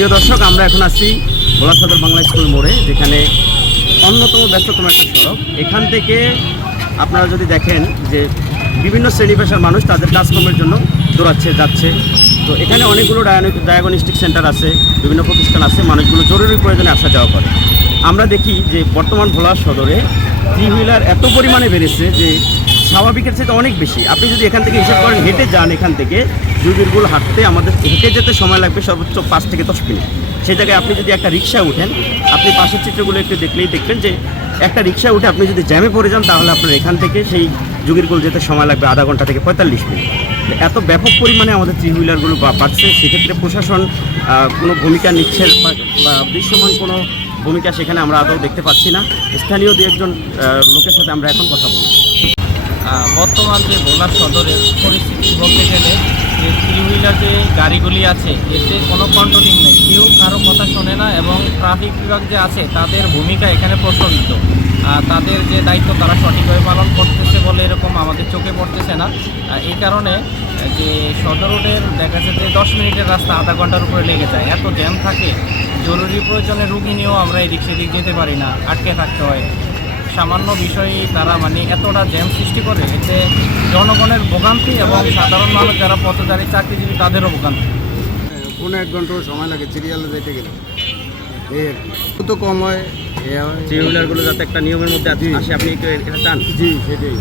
প্রিয় দর্শক, আমরা এখন আছি ভোলা সদর বাংলা স্কুল মোড়ে, যেখানে অন্যতম ব্যস্ততম একটা সড়ক। এখান থেকে আপনারা যদি দেখেন যে বিভিন্ন শ্রেণী পেশার মানুষ তাদের কাজকর্মের জন্য দৌড়াচ্ছে যাচ্ছে। তো এখানে অনেকগুলো ডায়াগনস্টিক সেন্টার আছে, বিভিন্ন প্রতিষ্ঠান আছে, মানুষগুলো জরুরি প্রয়োজনে আসা যাওয়া করে। আমরা দেখি যে বর্তমান ভোলা সদরে থ্রি হুইলার এত পরিমাণে বেড়েছে যে স্বাভাবিকের চাইতে অনেক বেশি। আপনি যদি এখান থেকে হিসাব করেন, হেঁটে যান এখান থেকে জুবিরগুল হাঁটতে আমাদের হেঁটে যেতে সময় লাগবে সর্বোচ্চ 5 থেকে 10 মিনিট। সেই জায়গায় আপনি যদি একটা রিক্সা উঠেন, আপনি পাশের চিত্রগুলো একটু দেখলেই দেখবেন যে একটা রিক্সা উঠে আপনি যদি জ্যামে পড়ে যান, তাহলে আপনার এখান থেকে সেই জুগিরগুল যেতে সময় লাগবে আধা ঘন্টা থেকে 45 মিনিট। এত ব্যাপক পরিমাণে আমাদের থ্রি হুইলারগুলো বাড়ছে। সেক্ষেত্রে প্রশাসন কোনো ভূমিকা নিচ্ছে বা দৃশ্যমান কোনো ভূমিকা সেখানে আমরা আদৌ দেখতে পাচ্ছি না। স্থানীয় দু একজন লোকের সাথে আমরা এখন কথা বলব। বর্তমান যে ভোলা সদরের পরিস্থিতি বলতে গেলে যে থ্রি হুইলার যে গাড়িগুলি আছে এতে কোনো কন্ট্রোলিং নেই, কেউ কারো কথা শোনে না এবং ট্রাফিক বিভাগ যে আছে তাদের ভূমিকা এখানে প্রচলিত। তাদের যে দায়িত্ব তারা সঠিকভাবে পালন করতেছে বলে এরকম আমাদের চোখে পড়তেছে না। এই কারণে যে সদর রোডের দেখা যাচ্ছে 10 মিনিটের রাস্তা আধা ঘন্টার উপরে লেগে যায়, এত জ্যাম থাকে। জরুরি প্রয়োজনে রুগী নিয়েও আমরা এদিক সেদিক যেতে পারি না, আটকে থাকতে হয়। সামান্য বিষয়ে তারা এতটা জ্যাম সৃষ্টি করে, এতে জনগণের ভোগান্তি এবং সাধারণ মানুষ যারা পথচারী চাকরিজীবী তাদেরও ভোগান্তি। কোনো 1 ঘন্টাও সময় লাগে সিরিয়ালে যেতে গেলে, এই তো কম হয়। থ্রি হুইলারগুলো যাতে একটা নিয়মের মধ্যে আসে, আপনি এটা চান? জি, সেটাই।